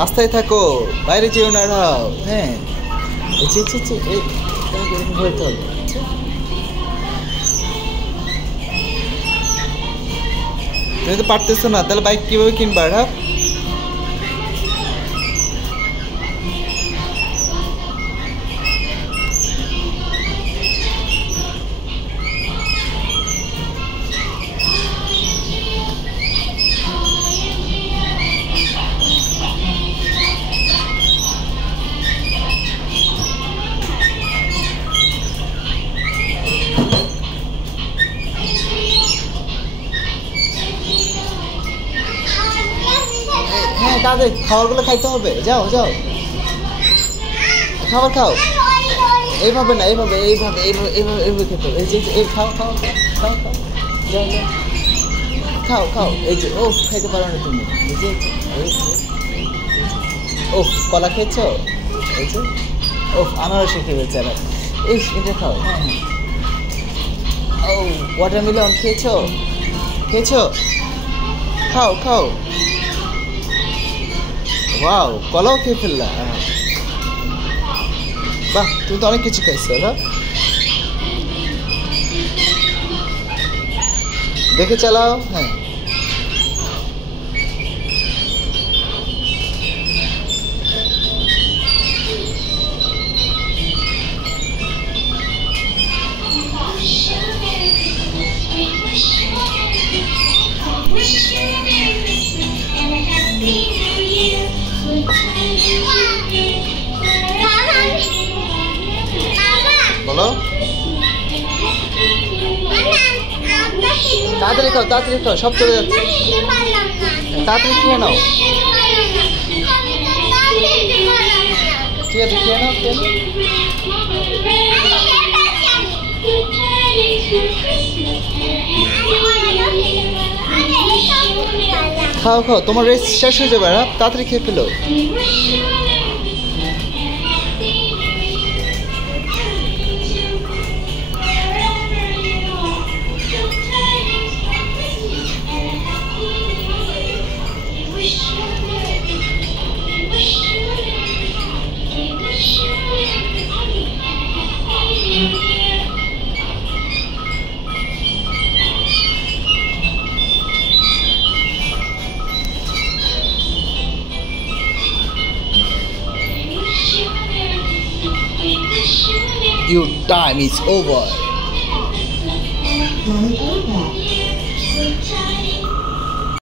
রাস্তায় থাকো, বাইরে যেও না রাও। হ্যাঁ, এরকম হইতে হবে। তুমি তো পারতেছো না, তাহলে বাইক কিভাবে কিনবা? রাও। হ্যাঁ, তাদের খাবারগুলো খাইতে হবে। যাও যাও, খাবার খাও। এইভাবে না, এইভাবে এইভাবে এইভাবে এইভাবে এইভাবে খেতে হবে। এই যে এই খাও খাও খাও খাও, যাও যাও, খাও খাও। এই যে ও খাইতে পারো না তুমি। এই যে ও কলা খেয়েছ? এই যে ও আনারসে খেয়ে বেচারা। এই এটা খাও। হ্যাঁ হ্যাঁ। ও ওয়াটারমেলন খেয়েছো? খেয়েছো? খাও খাও। ওয়াও, কলাও খেয়ে ফেললা। বাহ, তুমি তো অনেক কিছু খাইছো না? দেখে চালাও। হ্যাঁ, বলো। তাড়াতাড়ি খাও, তাড়াতাড়ি খাও, সব চলে যাচ্ছে। তাড়াতাড়ি খেয়ে নাও। ঠিক আছে, খেয়ে নাও, খেয়ে নাও। খাও খাও, তোমার রেস্ট শেষ হয়ে যাবে। তাড়াতাড়ি খেয়ে ফেলো। Your time is over.